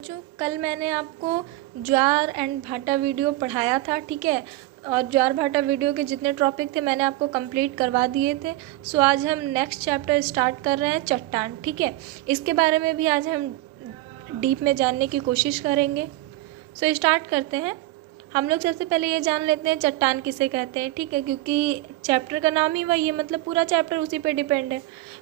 जो कल मैंने आपको ज्वार एंड भाटा वीडियो पढ़ाया था, ठीक है, और ज्वार भाटा वीडियो के जितने टॉपिक थे मैंने आपको कंप्लीट करवा दिए थे। सो आज हम नेक्स्ट चैप्टर स्टार्ट कर रहे हैं, चट्टान। ठीक है, इसके बारे में भी आज हम डीप में जानने की कोशिश करेंगे। सो स्टार्ट करते हैं। हम लोग सबसे पहले ये जान लेते हैं चट्टान किसे कहते हैं। ठीक है, क्योंकि चैप्टर का नाम ही वही है, मतलब पूरा चैप्टर उसी पे डिपेंड है।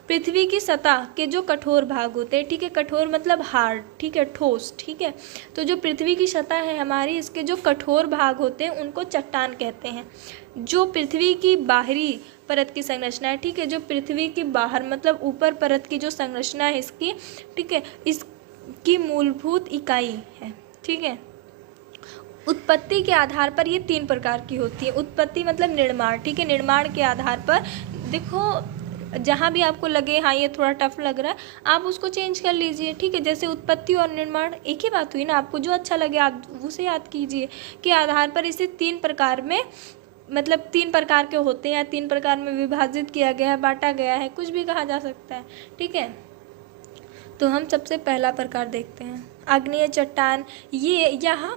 पृथ्वी की सतह के जो कठोर भाग होते हैं, ठीक है, कठोर मतलब हार्ड, ठीक है, ठोस। ठीक है, तो जो पृथ्वी की सतह है हमारी, इसके जो कठोर भाग होते हैं उनको चट्टान कहते हैं। जो पृथ्वी की बाहरी परत की संरचना है, ठीक है, जो पृथ्वी की बाहर मतलब ऊपर परत की जो संरचना है इसकी, ठीक है, इसकी मूलभूत इकाई है। ठीक है, उत्पत्ति के आधार पर ये 3 प्रकार की होती है। उत्पत्ति मतलब निर्माण, ठीक है, निर्माण के आधार पर देखो, जहाँ भी आपको लगे हाँ ये थोड़ा टफ लग रहा है, आप उसको चेंज कर लीजिए। ठीक है, जैसे उत्पत्ति और निर्माण एक ही बात हुई ना, आपको जो अच्छा लगे आप उसे याद कीजिए। के आधार पर इसे 3 प्रकार में, मतलब 3 प्रकार के होते हैं या 3 प्रकार में विभाजित किया गया है, बांटा गया है, कुछ भी कहा जा सकता है। ठीक है, तो हम सबसे पहला प्रकार देखते हैं, आग्नेय चट्टान। ये यहाँ,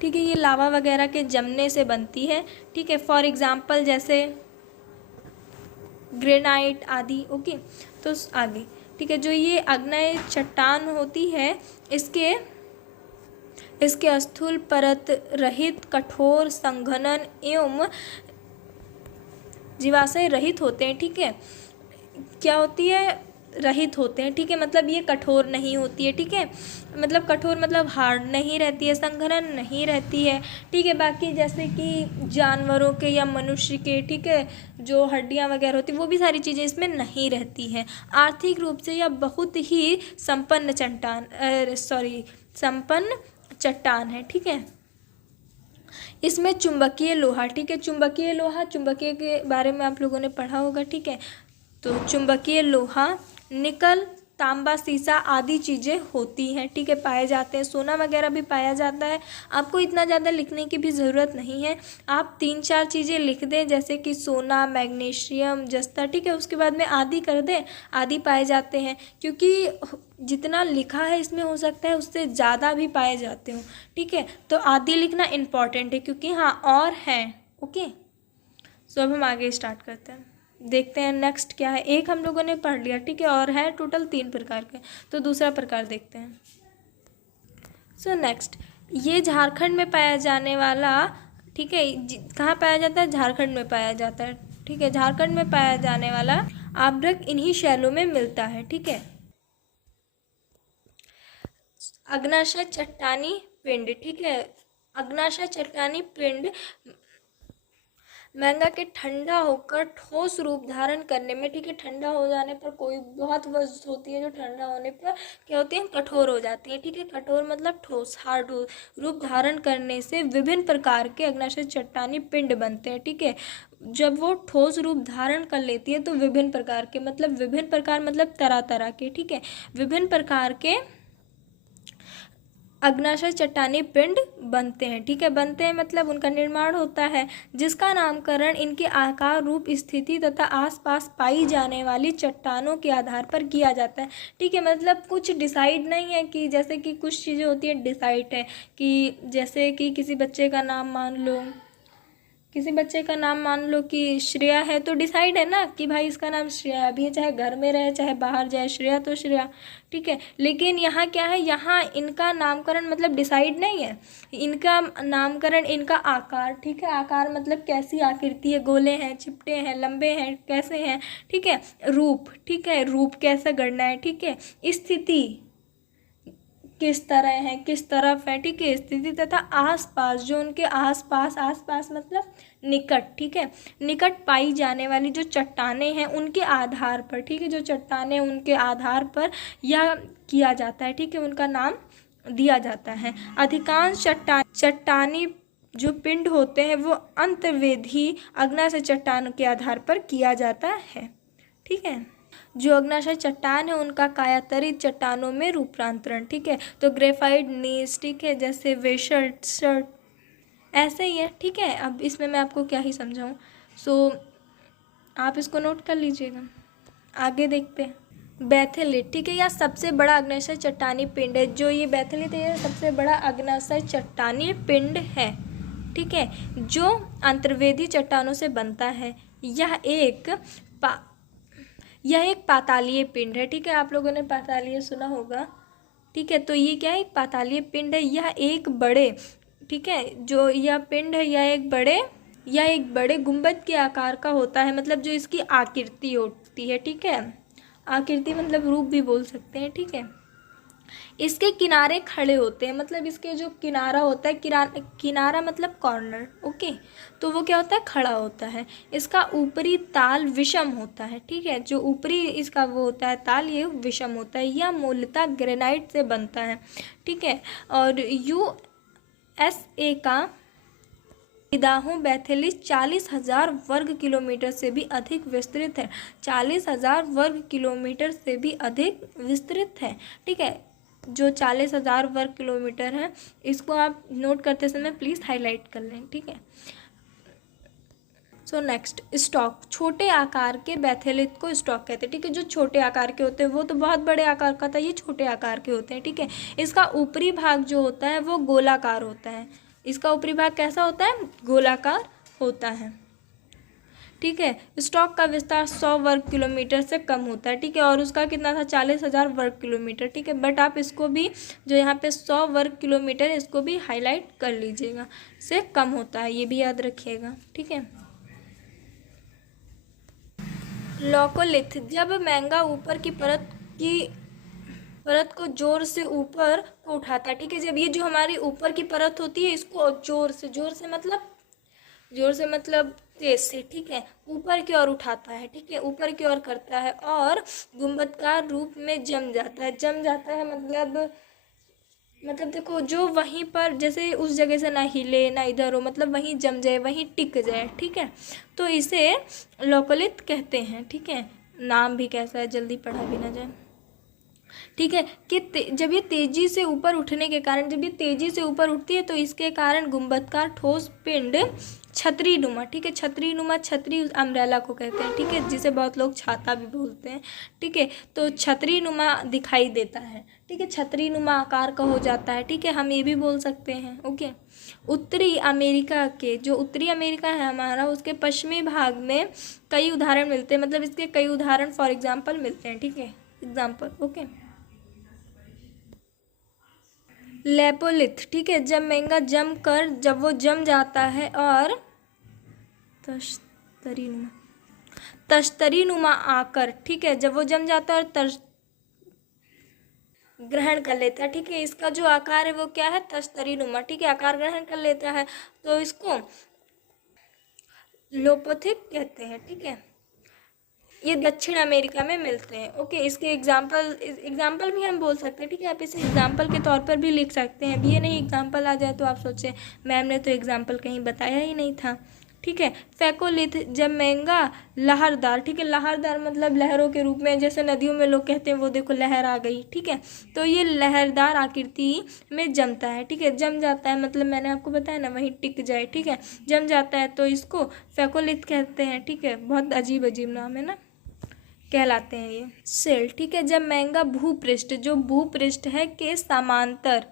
ठीक है, ये लावा वगैरह के जमने से बनती है। ठीक है, फॉर एग्जाम्पल जैसे ग्रेनाइट आदि। ओके, तो आगे, ठीक है, जो ये आग्नेय चट्टान होती है, इसके स्थूल परत रहित कठोर संघनन एवं जीवाशय रहित होते हैं। ठीक है, क्या होती है, रहित होते हैं। ठीक है, मतलब ये कठोर नहीं होती है। ठीक है, मतलब कठोर मतलब हार्ड नहीं रहती है, संघनन नहीं रहती है। ठीक है, बाकी जैसे कि जानवरों के या मनुष्य के, ठीक है, जो हड्डियां वगैरह होती है वो भी सारी चीज़ें इसमें नहीं रहती हैं। आर्थिक रूप से यह बहुत ही संपन्न चट्टान है। ठीक है, इसमें चुंबकीय लोहा, ठीक है, चुंबकीय लोहा, चुंबकीय के बारे में आप लोगों ने पढ़ा होगा। ठीक है, तो चुंबकीय लोहा, निकल, तांबा, सीसा आदि चीज़ें होती हैं। ठीक है, पाए जाते हैं। सोना वगैरह भी पाया जाता है। आपको इतना ज़्यादा लिखने की भी ज़रूरत नहीं है, आप 3-4 चीज़ें लिख दें, जैसे कि सोना, मैग्नीशियम, जस्ता। ठीक है, उसके बाद में आदि कर दें, आदि पाए जाते हैं, क्योंकि जितना लिखा है इसमें हो सकता है उससे ज़्यादा भी पाए जाते हों। ठीक है, तो आदि लिखना इम्पॉर्टेंट है, क्योंकि हाँ और हैं। ओके, सो अब हम आगे स्टार्ट करते हैं, देखते हैं नेक्स्ट क्या है। एक हम लोगों ने पढ़ लिया, ठीक है, और है टोटल 3 प्रकार के, तो दूसरा प्रकार देखते हैं। सो नेक्स्ट, ये झारखंड में पाया जाने वाला, ठीक है, कहाँ पाया जाता है, झारखंड में पाया जाता है। ठीक है, झारखंड में पाया जाने वाला आभ्रक इन्हीं शैलों में मिलता है। ठीक है, अग्नाशय चट्टानी पिंड, ठीक है, अग्नाशय चट्टानी पिंड मैंगा के ठंडा होकर ठोस रूप धारण करने में, ठीक है, ठंडा हो जाने पर कोई बहुत वस्तु होती है जो ठंडा होने पर क्या होती है, कठोर हो जाती है। ठीक है, कठोर मतलब ठोस, हार्ड रूप धारण करने से विभिन्न प्रकार के अग्नाशय चट्टानी पिंड बनते हैं। ठीक है, जब वो ठोस रूप धारण कर लेती है तो विभिन्न प्रकार के, मतलब विभिन्न प्रकार मतलब तरह तरह के, ठीक है, विभिन्न प्रकार के अग्नाशय चट्टानी पिंड बनते हैं। ठीक है, बनते हैं मतलब उनका निर्माण होता है, जिसका नामकरण इनके आकार, रूप, स्थिति तथा आसपास पाई जाने वाली चट्टानों के आधार पर किया जाता है। ठीक है, मतलब कुछ डिसाइड नहीं है, कि जैसे कि कुछ चीज़ें होती है डिसाइड है, कि जैसे कि किसी बच्चे का नाम मान लो कि श्रेया है, तो डिसाइड है ना कि भाई इसका नाम श्रेया, अभी चाहे घर में रहे चाहे बाहर जाए, श्रेया तो श्रेया। ठीक है, लेकिन यहाँ क्या है, यहाँ इनका नामकरण मतलब डिसाइड नहीं है, इनका नामकरण इनका आकार, ठीक है, आकार मतलब कैसी आकृति है, गोले हैं, चिपटे हैं, लंबे हैं, कैसे हैं। ठीक है, रूप, ठीक है, रूप कैसे गढ़ना है। ठीक है, स्थिति किस तरह है, किस तरफ है। ठीक है, स्थिति तथा आसपास, जो उनके आसपास मतलब निकट, ठीक है, निकट पाई जाने वाली जो चट्टानें हैं उनके आधार पर, ठीक है, जो चट्टानें उनके आधार पर यह किया जाता है। ठीक है, उनका नाम दिया जाता है। अधिकांश चट्टानी जो पिंड होते हैं वो अंतर्वेधी अग्नाशय चट्टान के आधार पर किया जाता है। ठीक है, जो अग्नाशय चट्टान है उनका कायातरित चट्टानों में रूपांतरण। ठीक है, तो ग्रेफाइट नीस, ठीक है, जैसे वेशल्ट शर्ट, ऐसे ही है। ठीक है, अब इसमें मैं आपको क्या ही समझाऊं, सो आप इसको नोट कर लीजिएगा। आगे देखते हैं, बैथेलिट, ठीक है, यह सबसे बड़ा अग्न्याशय चट्टानी पिंड है। जो ये बैथेलिट है यह सबसे बड़ा अग्न्याशय चट्टानी पिंड है, ठीक है, जो अंतर्वेदी चट्टानों से बनता है। यह एक पातालीय पिंड है, ठीक है, आप लोगों ने पातालीय सुना होगा, ठीक है। तो ये क्या है, एक पातालीय पिंड है। यह एक बड़े, ठीक है, जो यह पिंड है यह एक बड़े गुंबद के आकार का होता है, मतलब जो इसकी आकृति होती है, ठीक है, आकृति मतलब रूप भी बोल सकते हैं, ठीक है। इसके किनारे खड़े होते हैं, मतलब इसके जो किनारा होता है, किनारा मतलब कॉर्नर, ओके, तो वो क्या होता है, खड़ा होता है। इसका ऊपरी ताल विषम होता है, ठीक है, जो ऊपरी इसका वो होता है ताल, ये विषम होता है। यह मूलतः ग्रेनाइट से बनता है, ठीक है। और USA का इदाहो बैथेलिस 40,000 वर्ग किलोमीटर से भी अधिक विस्तृत है। 40,000 वर्ग किलोमीटर से भी अधिक विस्तृत है, ठीक है। जो 40,000 वर्ग किलोमीटर है, इसको आप नोट करते समय प्लीज़ हाईलाइट कर लें, ठीक है। सो नेक्स्ट, स्टॉक, छोटे आकार के बैथेलिट को स्टॉक कहते हैं, ठीक है। जो छोटे आकार के होते हैं वो तो बहुत बड़े आकार का था, ये छोटे आकार के होते हैं, ठीक है। इसका ऊपरी भाग जो होता है वो गोलाकार होता है। इसका ऊपरी भाग कैसा होता है, गोलाकार होता है, ठीक है। स्टॉक का विस्तार 100 वर्ग किलोमीटर से कम होता है, ठीक है, और उसका कितना था, 40,000 वर्ग किलोमीटर, ठीक है। बट आप इसको भी जो यहाँ पे 100 वर्ग किलोमीटर, इसको भी हाईलाइट कर लीजिएगा, से कम होता है, ये भी याद रखिएगा, ठीक है। लौकोलिथ, जब मैंगा ऊपर की परत को जोर से ऊपर को उठाता है, ठीक है। जब ये जो हमारी ऊपर की परत होती है, इसको जोर से मतलब तेज से, ठीक है, ऊपर की ओर उठाता है, ठीक है, ऊपर की ओर करता है और गुंबदकार रूप में जम जाता है, मतलब देखो, जो वहीं पर जैसे उस जगह से ना हिले ना इधर हो, मतलब वहीं जम जाए, वहीं टिक जाए, ठीक है, तो इसे लौकोलिथ कहते हैं, ठीक है। नाम भी कैसा है, जल्दी पढ़ा भी ना जाए, ठीक है। कि जब ये तेजी से ऊपर उठने के कारण, जब ये तेजी से ऊपर उठती है तो इसके कारण गुंबदकार ठोस पिंड छतरी नुमा, ठीक है, छतरी नुमा, छतरी अम्ब्रेला को कहते हैं, ठीक है, जिसे बहुत लोग छाता भी बोलते हैं, ठीक है। तो छतरी नुमा दिखाई देता है, ठीक है, छतरी नुमा आकार का हो जाता है, ठीक है, हम ये भी बोल सकते हैं, ओके। उत्तरी अमेरिका है हमारा, उसके पश्चिमी भाग में कई उदाहरण मिलते हैं, मतलब इसके कई उदाहरण फॉर एग्जाम्पल मिलते हैं, ठीक है, एग्जाम्पल, ओके। लेपोलिथ, ठीक है, जब मैंगा जब वो जम जाता है और तश्तरी नुमा आकर, ठीक है, जब वो जम जाता है और ग्रहण कर लेता है, ठीक है, इसका जो आकार है वो क्या है, तश्तरी नुमा, ठीक है, आकार ग्रहण कर लेता है, तो इसको लोपोथिक कहते हैं, ठीक है। ये दक्षिण अमेरिका में मिलते हैं, ओके। इसके एग्जाम्पल भी हम बोल सकते हैं, ठीक है, आप इसे एग्जाम्पल के तौर पर भी लिख सकते हैं। अब ये नहीं एग्जाम्पल आ जाए तो आप सोचें मैम ने तो एग्जाम्पल कहीं बताया ही नहीं था, ठीक है। फैकोलिथ, जब महंगा लहरदार, ठीक है, लहरदार मतलब लहरों के रूप में, जैसे नदियों में लोग कहते हैं वो देखो लहर आ गई, ठीक है, तो ये लहरदार आकृति में जमता है, ठीक है, जम जाता है, मतलब मैंने आपको बताया ना, वहीं टिक जाए, ठीक है, जम जाता है, तो इसको फैकोलिथ कहते हैं, ठीक है। बहुत अजीब अजीब नाम है ना, कहलाते हैं ये सेल, ठीक है। जब महंगा भूपृष्ठ, जो भूपृष्ठ है के समांतर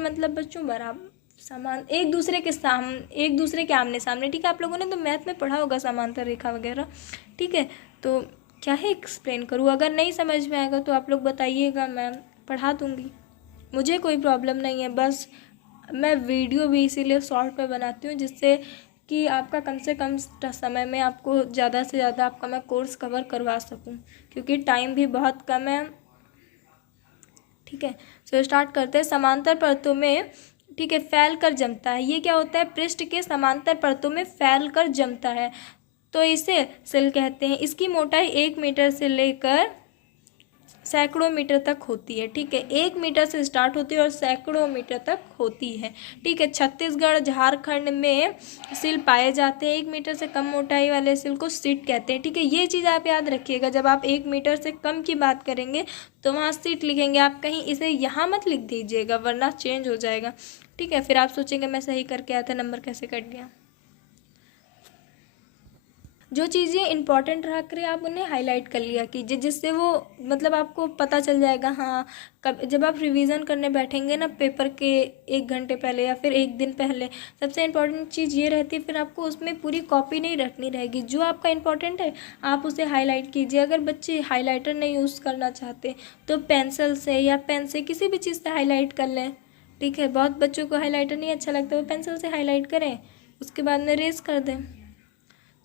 मतलब बच्चों बराबर, समान, एक दूसरे के आमने सामने, ठीक है, आप लोगों ने तो मैथ में पढ़ा होगा समांतर रेखा वगैरह, ठीक है। तो क्या है, एक्सप्लेन करूँ, अगर नहीं समझ में आएगा तो आप लोग बताइएगा, मैं पढ़ा दूँगी, मुझे कोई प्रॉब्लम नहीं है। बस मैं वीडियो भी इसीलिए शॉर्ट में बनाती हूँ जिससे कि आपका कम से कम समय में आपको ज़्यादा से ज़्यादा आपका मैं कोर्स कवर करवा सकूं, क्योंकि टाइम भी बहुत कम है, ठीक है। सो स्टार्ट करते हैं। समांतर परतों में, ठीक है, फैल कर जमता है, ये क्या होता है, पृष्ठ के समांतर परतों में फैल कर जमता है, तो इसे सेल कहते हैं। इसकी मोटाई 1 मीटर से लेकर सैकड़ों मीटर तक होती है, ठीक है, 1 मीटर से स्टार्ट होती है और सैकड़ों मीटर तक होती है, ठीक है। छत्तीसगढ़ झारखंड में सिल पाए जाते हैं। 1 मीटर से कम मोटाई वाले सिल को सीट कहते हैं, ठीक है, ये चीज़ आप याद रखिएगा। जब आप 1 मीटर से कम की बात करेंगे तो वहाँ सीट लिखेंगे, आप कहीं इसे यहाँ मत लिख दीजिएगा वरना चेंज हो जाएगा, ठीक है, फिर आप सोचेंगे मैं सही करके आया था, नंबर कैसे कट गया। जो चीज़ें इंपॉर्टेंट रख रही आप उन्हें हाईलाइट कर लिया कीजिए, जिससे वो मतलब आपको पता चल जाएगा। हाँ, कब जब आप रिवीजन करने बैठेंगे ना पेपर के 1 घंटे पहले या फिर 1 दिन पहले, सबसे इम्पॉर्टेंट चीज़ ये रहती है, फिर आपको उसमें पूरी कॉपी नहीं रखनी रहेगी। जो आपका इम्पॉर्टेंट है आप उसे हाईलाइट कीजिए। अगर बच्चे हाईलाइटर नहीं यूज़ करना चाहते तो पेंसिल से या पेन से किसी भी चीज़ से हाईलाइट कर लें, ठीक है। बहुत बच्चों को हाईलाइटर नहीं अच्छा लगता, वो पेंसिल से हाईलाइट करें, उसके बाद में रेस कर दें।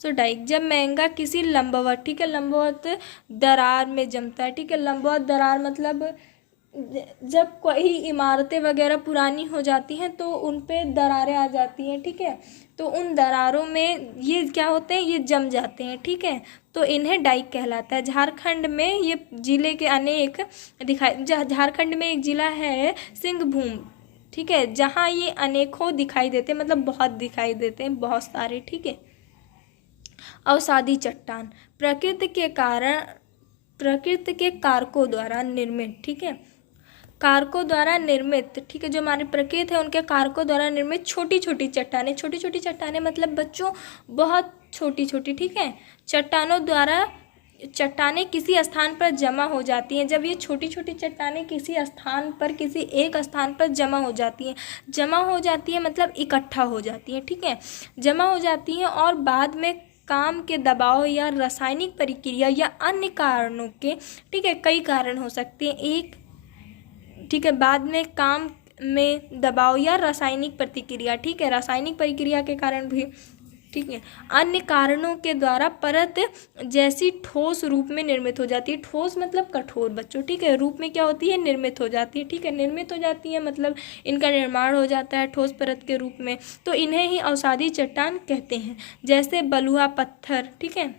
सो डाइक, जब महंगा किसी लंबवत, ठीक है, लंबवत दरार में जमता है, ठीक है। लंबवत दरार मतलब जब कोई इमारतें वगैरह पुरानी हो जाती हैं तो उन पे दरारें आ जाती हैं, ठीक है। तो उन दरारों में ये क्या होते हैं, ये जम जाते हैं, ठीक है। तो इन्हें डाइक कहलाता है। झारखंड में ये जिले के अनेक झारखंड में एक जिला है सिंहभूम, ठीक है, जहाँ ये अनेकों दिखाई देते हैं, मतलब बहुत दिखाई देते हैं, बहुत सारे, ठीक है। अवसादी चट्टान प्रकृति के कारकों द्वारा निर्मित, ठीक है, कारकों द्वारा निर्मित, ठीक है, जो हमारी प्रकृति है उनके कारकों द्वारा निर्मित छोटी छोटी चट्टानें मतलब बच्चों बहुत छोटी छोटी, ठीक है, चट्टानें किसी स्थान पर जमा हो जाती हैं। जब ये छोटी छोटी चट्टानें किसी एक स्थान पर जमा हो जाती हैं मतलब इकट्ठा हो जाती हैं, ठीक है, जमा हो जाती हैं और बाद में काम के दबाव या रासायनिक प्रक्रिया या अन्य कारणों के, ठीक है, कई कारण हो सकते हैं, एक, ठीक है, बाद में काम में दबाव या रासायनिक प्रतिक्रिया, ठीक है, रासायनिक प्रक्रिया के कारण भी, ठीक है, अन्य कारणों के द्वारा परत जैसी ठोस रूप में निर्मित हो जाती है। ठोस मतलब कठोर बच्चों, ठीक है, रूप में क्या होती है, निर्मित हो जाती है, ठीक है, निर्मित हो जाती है मतलब इनका निर्माण हो जाता है ठोस परत के रूप में। तो इन्हें ही अवसादी चट्टान कहते हैं, जैसे बलुआ पत्थर, ठीक है,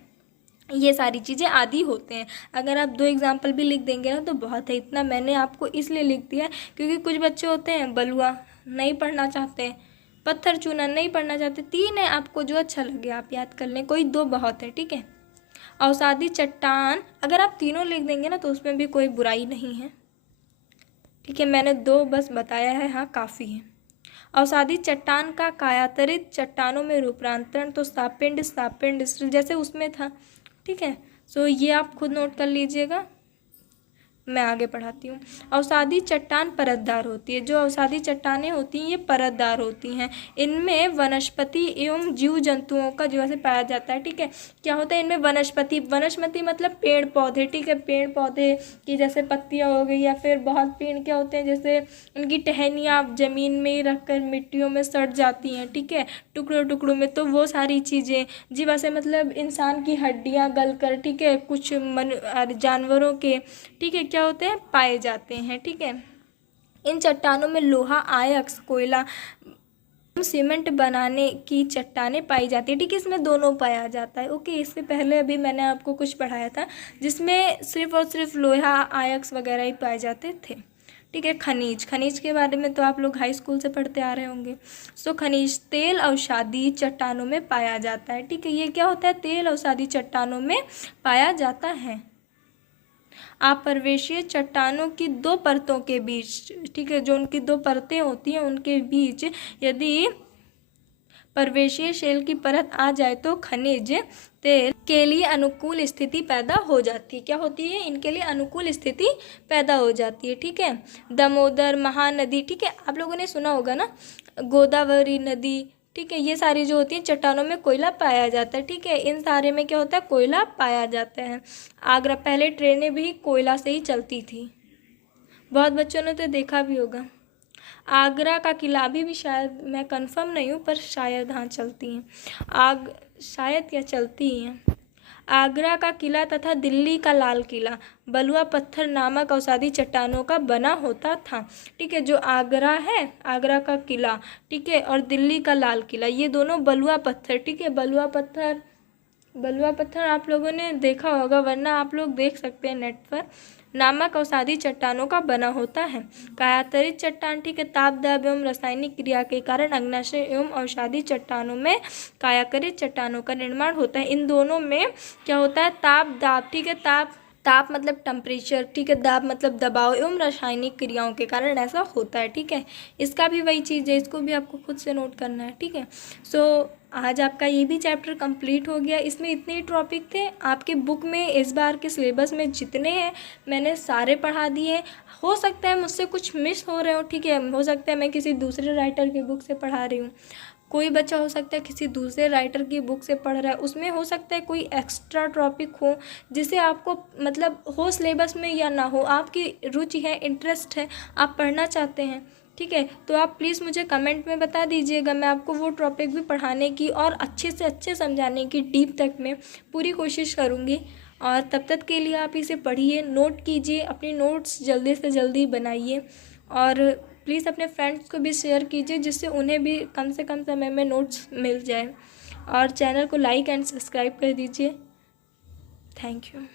ये सारी चीज़ें आदि होते हैं। अगर आप 2 एग्जाम्पल भी लिख देंगे ना तो बहुत है। इतना मैंने आपको इसलिए लिख दिया क्योंकि कुछ बच्चे होते हैं बलुआ नहीं पढ़ना चाहते, पत्थर चूना नहीं पढ़ना चाहते। 3 है, आपको जो अच्छा लगे आप याद कर लें, कोई 2 बहुत है, ठीक है। अवसादी चट्टान अगर आप तीनों लिख देंगे ना तो उसमें भी कोई बुराई नहीं है, ठीक है, मैंने 2 बस बताया है, हाँ काफ़ी है। अवसादी चट्टान का कायातरित चट्टानों में रूपांतरण तो सापिंड जैसे उसमें था, ठीक है। सो ये आप खुद नोट कर लीजिएगा, मैं आगे पढ़ाती हूँ। अवसादी चट्टान परतदार होती है। जो अवसादी चट्टानें होती हैं ये परतदार होती हैं। इनमें वनस्पति एवं जीव जंतुओं का जो है पाया जाता है, ठीक है। क्या होता है इनमें वनस्पति मतलब पेड़ पौधे, ठीक है, पेड़ पौधे की जैसे पत्तियाँ हो गई या फिर बहुत पेड़ क्या होते हैं जैसे उनकी टहनियाँ ज़मीन में रखकर मिट्टियों में सड़ जाती हैं, ठीक है, टुकड़ों में। तो वो सारी चीज़ें जीवा से मतलब इंसान की हड्डियाँ गलकर, ठीक है, कुछ जानवरों के, ठीक है, क्या होते हैं पाए जाते हैं, ठीक है। इन चट्टानों में लोहा आयस्क कोयला सीमेंट बनाने की चट्टानें पाई जाती है, ठीक है, इसमें दोनों पाया जाता है। ओके, इससे पहले अभी मैंने आपको कुछ पढ़ाया था जिसमें सिर्फ और सिर्फ लोहा आयस्क वगैरह ही पाए जाते थे, ठीक है। खनिज के बारे में तो आप लोग हाई स्कूल से पढ़ते आ रहे होंगे। सो खनिज तेल अवसादी चट्टानों में पाया जाता है, ठीक है। ये क्या होता है, तेल अवसादी चट्टानों में पाया जाता है। अपरवेशीय चट्टानों की 2 परतों के बीच, ठीक है, जो उनकी 2 परतें होती हैं उनके बीच यदि प्रवेशीय शेल की परत आ जाए तो खनिज तेल के लिए अनुकूल स्थिति पैदा हो जाती है। क्या होती है, इनके लिए अनुकूल स्थिति पैदा हो जाती है, ठीक है। दामोदर महानदी, ठीक है, आप लोगों ने सुना होगा ना, गोदावरी नदी, ठीक है, ये सारी जो होती हैं चट्टानों में कोयला पाया जाता है, ठीक है, इन सारे में क्या होता है कोयला पाया जाता है। आगरा, पहले ट्रेनें भी कोयला से ही चलती थी, बहुत बच्चों ने तो देखा भी होगा। आगरा का किला अभी भी शायद, मैं कंफर्म नहीं हूँ पर शायद हाँ चलती हैं, शायद क्या चलती हैं। आगरा का किला तथा दिल्ली का लाल किला बलुआ पत्थर नामक अवसादी चट्टानों का बना होता था, ठीक है। जो आगरा है, आगरा का किला, ठीक है, और दिल्ली का लाल किला, ये दोनों बलुआ पत्थर, ठीक है, बलुआ पत्थर आप लोगों ने देखा होगा, वरना आप लोग देख सकते हैं नेट पर, नामक अवसादी चट्टानों का बना होता है। कायातरित चट्टान, ठीक है, ताप दाब एवं रासायनिक क्रिया के कारण अग्नाशय एवं अवसादी चट्टानों में कायाकरित चट्टानों का निर्माण होता है। इन दोनों में क्या होता है, ताप दाब, ठीक है, ताप मतलब टेम्परेचर, ठीक है, दाब मतलब दबाव एवं रासायनिक क्रियाओं के कारण ऐसा होता है, ठीक है। इसका भी वही चीज़ है, इसको भी आपको खुद से नोट करना है, ठीक है। सो आज आपका ये भी चैप्टर कंप्लीट हो गया। इसमें इतने ही टॉपिक थे। आपके बुक में इस बार के सिलेबस में जितने हैं मैंने सारे पढ़ा दिए। हो सकता है मुझसे कुछ मिस हो रहे हो, ठीक है, हो सकता है मैं किसी दूसरे राइटर की बुक से पढ़ा रही हूँ, कोई बच्चा हो सकता है किसी दूसरे राइटर की बुक से पढ़ रहा है, उसमें हो सकता है कोई एक्स्ट्रा टॉपिक हो जिसे आपको मतलब हो सिलेबस में या ना हो, आपकी रुचि है, इंटरेस्ट है, आप पढ़ना चाहते हैं, ठीक है, तो आप प्लीज़ मुझे कमेंट में बता दीजिएगा। मैं आपको वो टॉपिक भी पढ़ाने की और अच्छे से अच्छे समझाने की डीप तक में पूरी कोशिश करूँगी। और तब तक के लिए आप इसे पढ़िए, नोट कीजिए, अपनी नोट्स जल्दी से जल्दी बनाइए और प्लीज़ अपने फ्रेंड्स को भी शेयर कीजिए जिससे उन्हें भी कम से कम समय में नोट्स मिल जाए। और चैनल को लाइक एंड सब्सक्राइब कर दीजिए। Thank you.